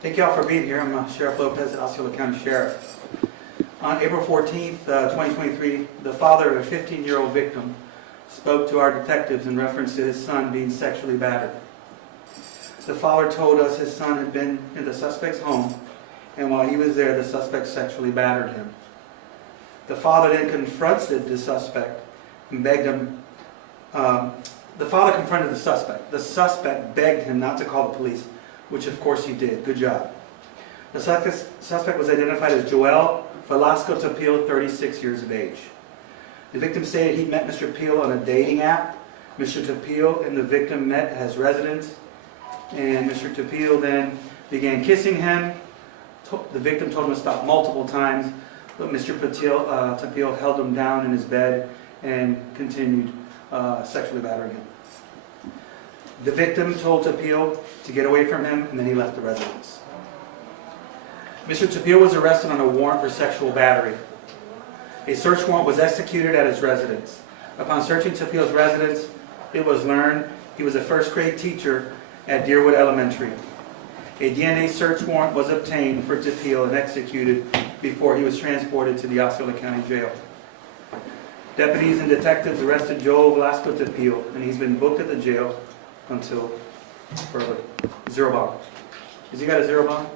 Thank you all for being here. I'm Sheriff Lopez, Osceola County Sheriff. On April 14th, 2023, the father of a 15-year-old victim spoke to our detectives in reference to his son being sexually battered. The father told us his son had been in the suspect's home, and while he was there, the suspect sexually battered him. The father then confronted the suspect and begged him. The father confronted the suspect. The suspect begged him not to call the police, which of course he did. Good job. The suspect was identified as Joel Velasco Tapil, 36 years of age. The victim stated he met Mr. Tapil on a dating app. Mr. Tapil and the victim met at his residence, and Mr. Tapil then began kissing him. The victim told him to stop multiple times, but Mr. Tapil held him down in his bed and continued sexually battering him. The victim told Tapil to get away from him, and then he left the residence. Mr. Tapil was arrested on a warrant for sexual battery. A search warrant was executed at his residence. Upon searching Tapil's residence, it was learned he was a first-grade teacher at Deerwood Elementary. A DNA search warrant was obtained for Tapil and executed before he was transported to the Osceola County Jail. Deputies and detectives arrested Joel Velasco Tapil, and he's been booked at the jail until further. Zero bond. Has he got a zero bond?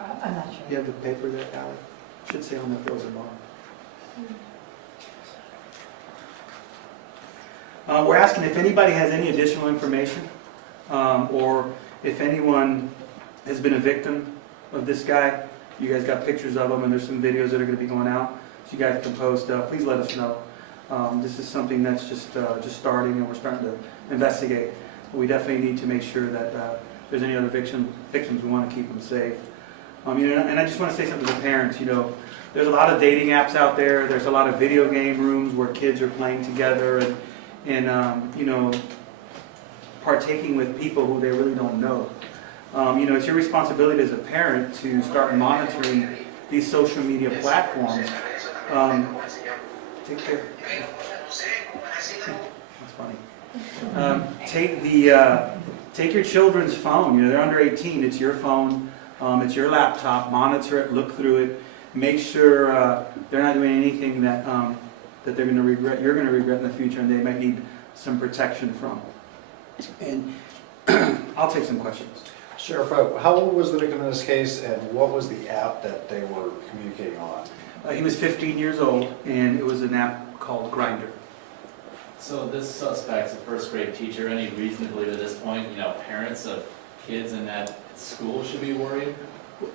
I'm not sure. You have the paper there, Allie? Should say on the bills of bond. We're asking if anybody has any additional information, or if anyone has been a victim of this guy. You guys got pictures of him, and there's some videos that are going to be going out, so you guys can post. Please let us know. This is something that's just starting, and we're starting to investigate. We definitely need to make sure that if there's any other victims, we want to keep them safe. And I just want to say something to the parents. There's a lot of dating apps out there. There's a lot of video game rooms where kids are playing together and partaking with people who they really don't know. It's your responsibility as a parent to start monitoring these social media platforms. Take care. That's funny. Take your children's phone. They're under 18. It's your phone. It's your laptop. Monitor it. Look through it. Make sure they're not doing anything that they're going to regret. You're going to regret in the future, and they might need some protection from. And I'll take some questions. Sheriff, how old was the victim in this case, and what was the app that they were communicating on? He was 15 years old, and it was an app called Grindr. So this suspect's a first grade teacher. Any reason to believe at this point, parents of kids in that school should be worried?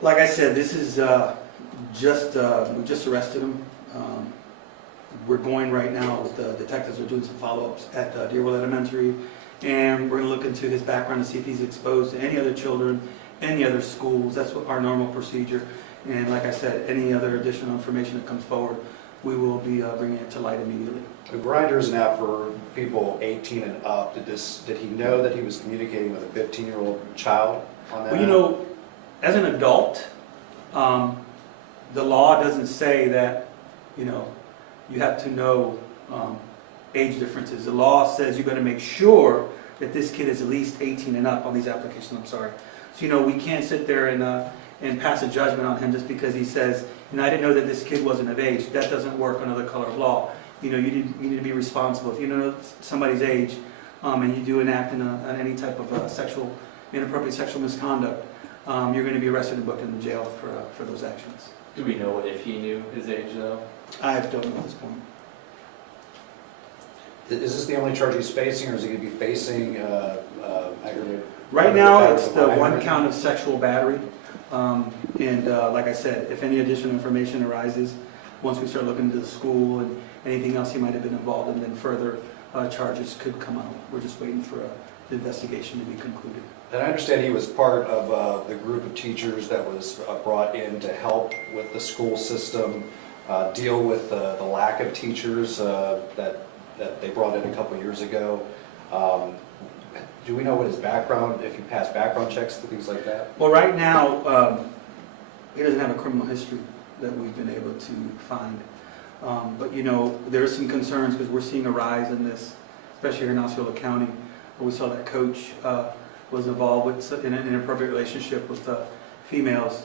Like I said, this is we just arrested him. We're going right now with the detectives are doing some follow-ups at Deerwood Elementary, and we're going to look into his background to see if he's exposed to any other children, any other schools. That's what our normal procedure. And like I said, any other additional information that comes forward, we will be bringing it to light immediately. The Grindr is an app for people 18 and up. Did he know that he was communicating with a 15-year-old child on that? Well, as an adult, the law doesn't say that, you have to know age differences. The law says you got to make sure that this kid is at least 18 and up on these applications. I'm sorry. So, we can't sit there and pass a judgment on him just because he says, I didn't know that this kid wasn't of age. That doesn't work under the color of law. You need to be responsible. If you know somebody's age and you do an act in any type of inappropriate sexual misconduct, you're going to be arrested and booked in the jail for those actions. Do we know if he knew his age, though? I don't know at this point. Is this the only charge he's facing, or is he going to be facing aggravated? Right now, it's the one count of sexual battery. Like I said, if any additional information arises, once we start looking into the school and anything else he might have been involved in, then further charges could come out. We're just waiting for the investigation to be concluded. And I understand he was part of the group of teachers that was brought in to help with the school system deal with the lack of teachers that they brought in a couple years ago. Do we know what his background, if he passed background checks and things like that? Well, right now, he doesn't have a criminal history that we've been able to find. But there are some concerns because we're seeing a rise in this, especially here in Osceola County, where we saw that coach was involved with in an inappropriate relationship with females.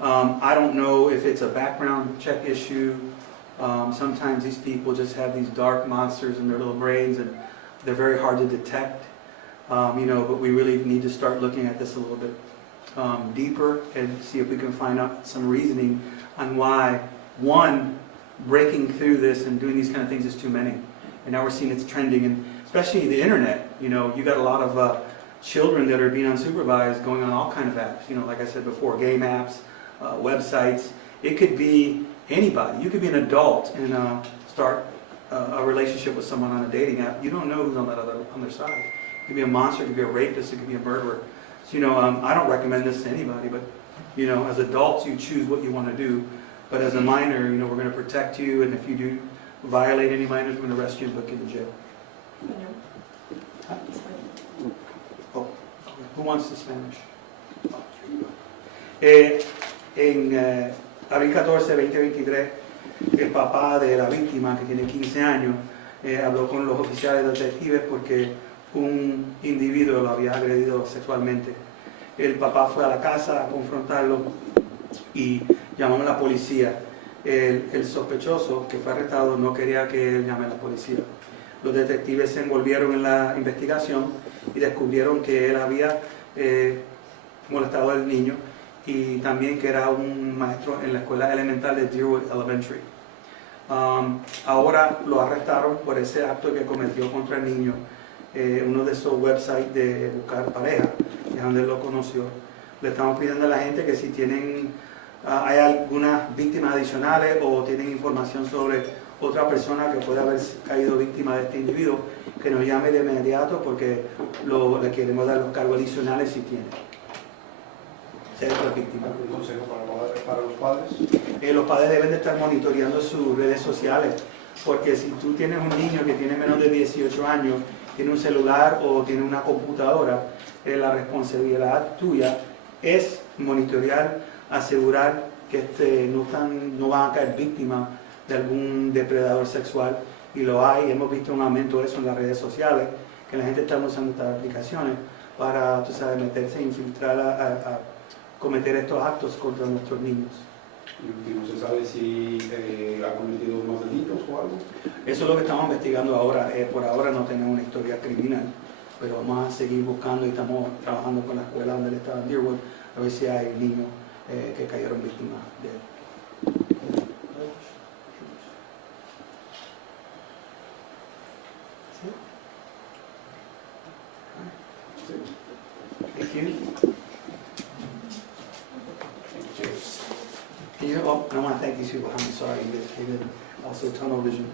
I don't know if it's a background check issue. Sometimes these people just have these dark monsters in their little brains, and they're very hard to detect. But we really need to start looking at this a little bit deeper and see if we can find out some reasoning on why, one, breaking through this and doing these kind of things is too many. And now we're seeing it's trending, and especially the internet. You got a lot of children that are being unsupervised going on all kind of apps. Like I said before, game apps, websites. It could be anybody. You could be an adult and start a relationship with someone on a dating app. You don't know who's on that other side. It could be a monster, it could be a rapist, it could be a murderer. So, I don't recommend this to anybody, but, as adults, you choose what you want to do. But as a minor, we're going to protect you, and if you do violate any minors, we're going to arrest you and put you in jail. Oh, who wants the Spanish? En abril 14, 2023, el papá de la víctima, que tiene 15 años, habló con los oficiales detectives porque un individuo lo había agredido sexualmente. El papá fue a la casa a confrontarlo y llamó a la policía. El sospechoso que fue arrestado no quería que él llame a la policía. Los detectives se envolvieron en la investigación y descubrieron que él había molestado al niño y también que era un maestro en la escuela elemental de Deerwood Elementary. Ahora lo arrestaron por ese acto que cometió contra el niño. Uno de esos websites de buscar pareja, es donde él lo conoció. Le estamos pidiendo a la gente que si tienen, hay algunas víctimas adicionales o tienen información sobre otra persona que pueda haber caído víctima de este individuo, que nos llame de inmediato porque le queremos dar los cargos adicionales si tiene. Ser otra víctima. ¿Un consejo para los padres? Los padres deben de estar monitoreando sus redes sociales, porque si tú tienes un niño que tiene menos de 18 años, tiene un celular o tiene una computadora, la responsabilidad tuya es monitorear, asegurar que no van a caer víctimas de algún depredador sexual, y lo hay. Hemos visto un aumento de eso en las redes sociales, que la gente está usando estas aplicaciones para, meterse e infiltrar a cometer estos actos contra nuestros niños. ¿Y no se sabe si ha cometido más delitos o algo? Eso es lo que estamos investigando ahora. Por ahora no tenemos una historia criminal, pero vamos a seguir buscando y estamos trabajando con la escuela donde él estaba en Deerwood, a ver si hay niños que cayeron víctimas de él. Thank you. I want to thank these people. I'm sorry, they did also tunnel vision.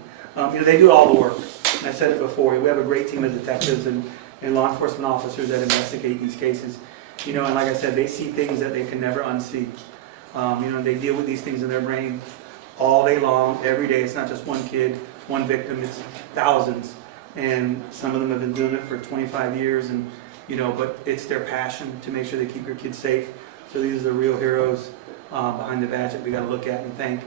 They do all the work. And I said it before. We have a great team of detectives and law enforcement officers that investigate these cases. And like I said, they see things that they can never unsee. They deal with these things in their brain all day long, every day. It's not just one kid, one victim. It's thousands. And some of them have been doing it for 25 years. And but it's their passion to make sure they keep your kids safe. So these are the real heroes behind the badge that we got to look at and thank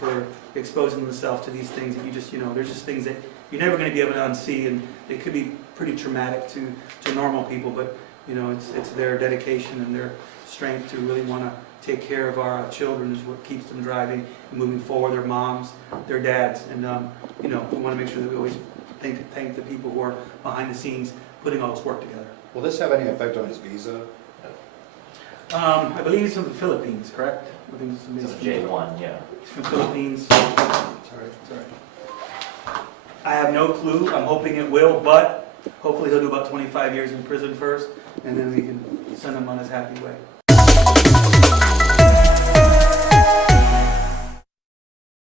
for exposing themselves to these things that you just, there's just things that you're never going to be able to unsee, and they could be pretty traumatic to normal people, but it's their dedication and their strength to really want to take care of our children is what keeps them driving and moving forward, their moms, their dads, and we want to make sure that we always thank the people who are behind the scenes putting all this work together. Will this have any effect on his visa? I believe he's from the Philippines, correct? I think It's a J1, yeah. He's from the Philippines. Sorry. I have no clue. I'm hoping it will, but hopefully he'll do about 25 years in prison first, and then we can send him on his happy way.